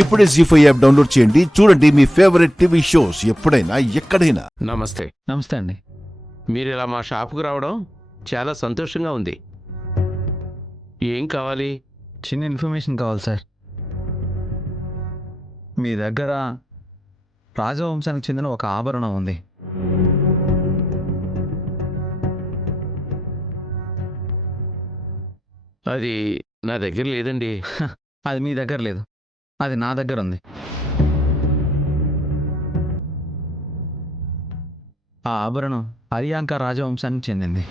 ఇప్పుడే జీ5 app download చేయండి. చూడండి మీ ఫేవరెట్ టీవీ షోస్ ఎప్పుడైనా ఎక్కడైనా. నమస్తే. నమస్తే అండి. మీరు ఇలా మా షాపుకు రావడం చాలా సంతోషంగా ఉంది. ఏం కావాలి? చిన్న ఇన్ఫర్మేషన్ కావాలి సార్. మీ దగ్గర రాజవంశానికి చెందిన ఒక ఆభరణం ఉంది. అది నా దగ్గర లేదండి. అది మీ దగ్గర లేదు, అది నా దగ్గర ఉంది. ఆ ఆభరణం హరియాంక రాజవంశానికి చెందింది.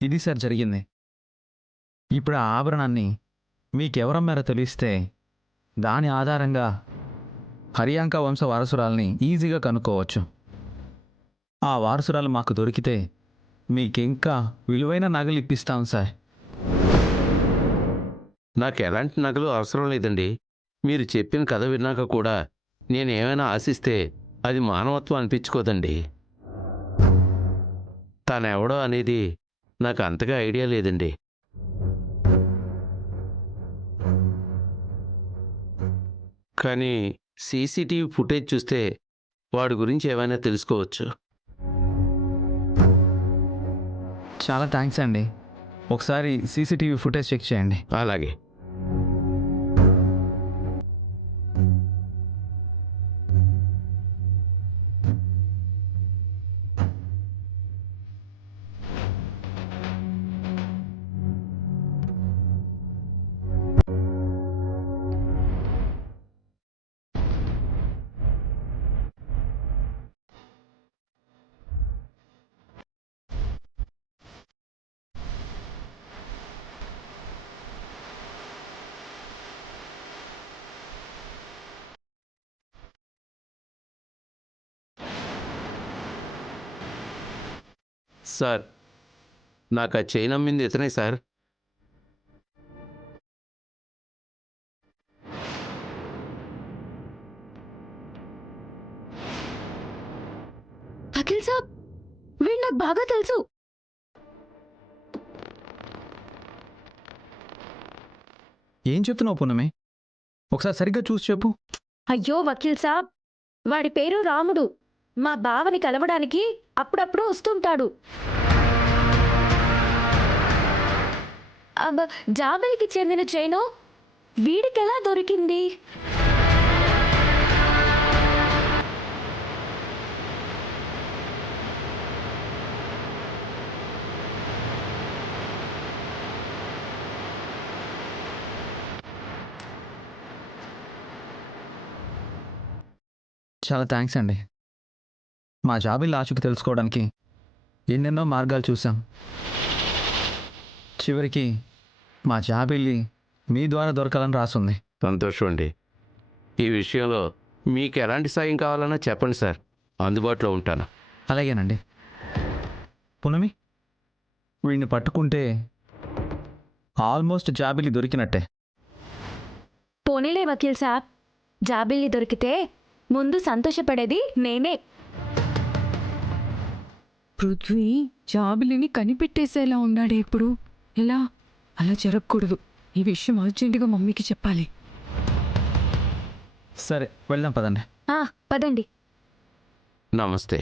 ఇది సార్ జరిగింది. ఇప్పుడు ఆ ఆభరణాన్ని మీకెవరమ్మారో తెలిస్తే దాని ఆధారంగా హరియాంక వంశ వారసురాల్ని ఈజీగా కనుక్కోవచ్చు. ఆ వారసురాలు మాకు దొరికితే మీకింకా విలువైన నగలు ఇప్పిస్తాం సార్. నాకు ఎలాంటి నగలు అవసరం లేదండి. మీరు చెప్పిన కథ విన్నాక కూడా నేనేమైనా ఆశిస్తే అది మానవత్వం అనిపించుకోదండి. తనెవడో అనేది నాకు అంతగా ఐడియా లేదండి. కానీ సీసీటీవీ ఫుటేజ్ చూస్తే వాడి గురించి ఏమైనా తెలుసుకోవచ్చు. చాలా థ్యాంక్స్ అండి. ఒకసారి సీసీటీవీ ఫుటేజ్ చెక్ చేయండి. అలాగే. సార్, నాకు ఆ చైన్ అమ్మింది ఇతనే సార్. అఖిల్ సాబ్, వీడు నాకు బాగా తెలుసు. ఏం చెప్తున్నావు పూనమి? ఒకసారి సరిగ్గా చూసి చెప్పు. అయ్యో వకీల్ సాబ్, వాడి పేరు రాముడు. మా బావని కలవడానికి అప్పుడప్పుడు వస్తుంటాడు. జాబిలికి చెందిన చైను వీడికెలా దొరికింది? చాలా థ్యాంక్స్ అండి. మా జాబిల్ ఆచూకీ తెలుసుకోవడానికి ఎన్నెన్నో మార్గాలు చూసాం. చివరికి మా జాబిల్లి మీ ద్వారా దొరకాలని రాసుంది. సంతోషం అండి. ఈ విషయంలో మీకు ఎలాంటి సాయం కావాలన్నా చెప్పండి సార్, అందుబాటులో ఉంటాను. అలాగేనండి. పూనమి, వీడిని పట్టుకుంటే ఆల్మోస్ట్ జాబిల్లి దొరికినట్టే. పోనీలే వకీల్ సాబ్, జాబిల్లి దొరికితే ముందు సంతోషపడేది నేనే. పృథ్వీ జాబిలిని కనిపెట్టేసేలా ఉన్నాడే ఇప్పుడు. ఎలా? అలా జరగకూడదు. ఈ విషయం అర్జెంటుగా మమ్మీకి చెప్పాలి. సరే వెళ్దాం పదండి. పదండి. నమస్తే.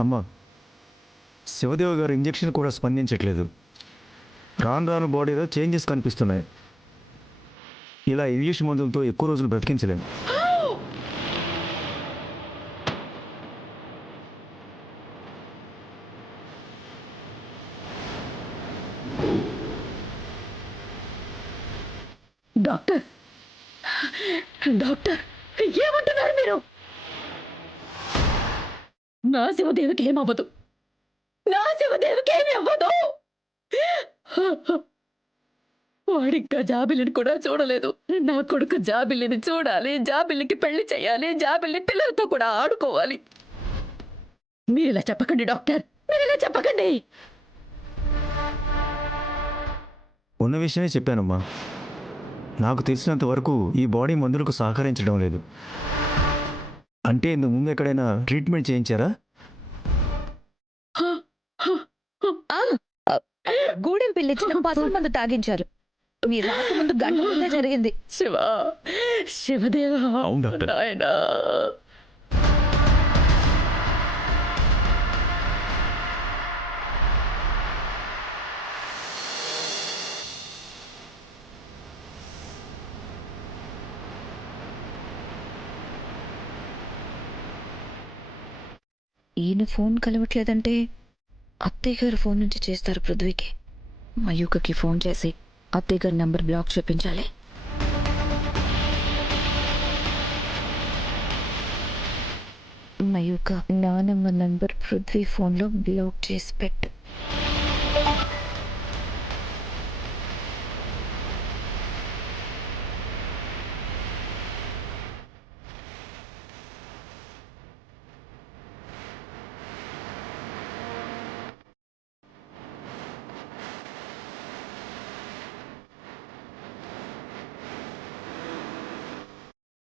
అమ్మో, శివదేవ్ గారు ఇంజెక్షన్ కూడా స్పందించట్లేదు. రాను రాను బాడీలో చేంజెస్ కనిపిస్తున్నాయి. ఇలా ఇంగ్లీష్ మందులతో ఎక్కువ రోజులు బ్రతికించలేము. డాక్టర్ డాక్టర్ ఏమంటున్నారు మీరు? నా శివదేవికి ఏమవ్వదు, నా శివదేవికి ఏమి అవ్వదు. వాడింకా జాబిలిని కూడా చూడలేదు. నా కొడుకు జాబిలిని చూడాలి, జాబిలికి పెళ్లి చేయాలి, జాబిలి పిల్లలతో కూడా ఆడుకోవాలి. మీరు ఇలా చెప్పకండి డాక్టర్, మీరు ఇలా చెప్పకండి. ఉన్న విషయమే చెప్పానమ్మా. నాకు తెలిసినంత వరకు ఈ బాడీ మందులకు సహకరించడం లేదు. అంటే ఇంతకు ముందు ఎక్కడైనా ట్రీట్మెంట్ చేయించారా? గూడెం పిల్లిచ్చిన పసుపు మందు తాగించారు. మీరు రాకముందు గంట ముందే జరిగింది. శివదేవ అవును డాక్టర్. నాయనా. ఈయన ఫోన్ కలవట్లేదంటే అత్తయ్య గారు ఫోన్ నుంచి చేస్తారు పృథ్వీకి. మయూకకి ఫోన్ చేసి అత్తయ్య గారి నంబర్ బ్లాక్ చేపించాలి. మయూక, నానమ్మ నంబర్ పృథ్వీ ఫోన్లో బ్లాక్ చేసి పెట్టు.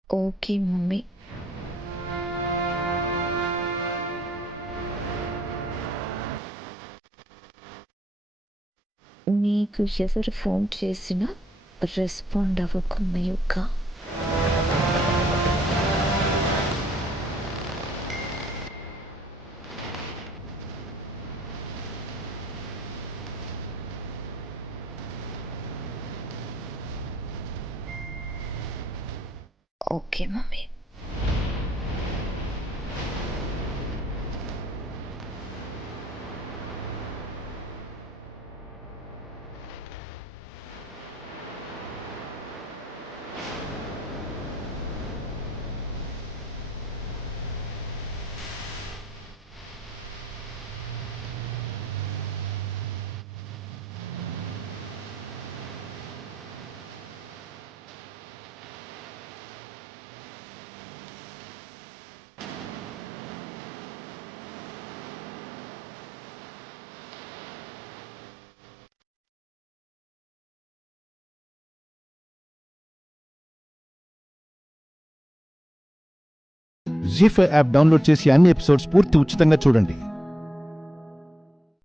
Okay mummy. నీకు ఎవరు ఫోన్ చేసినా రెస్పాండ్ అవ్వకు మయూక. Okay mummy. జీ5 యాప్ డౌన్లోడ్ చేసి అన్ని ఎపిసోడ్స్ పూర్తి ఉచితంగా చూడండి.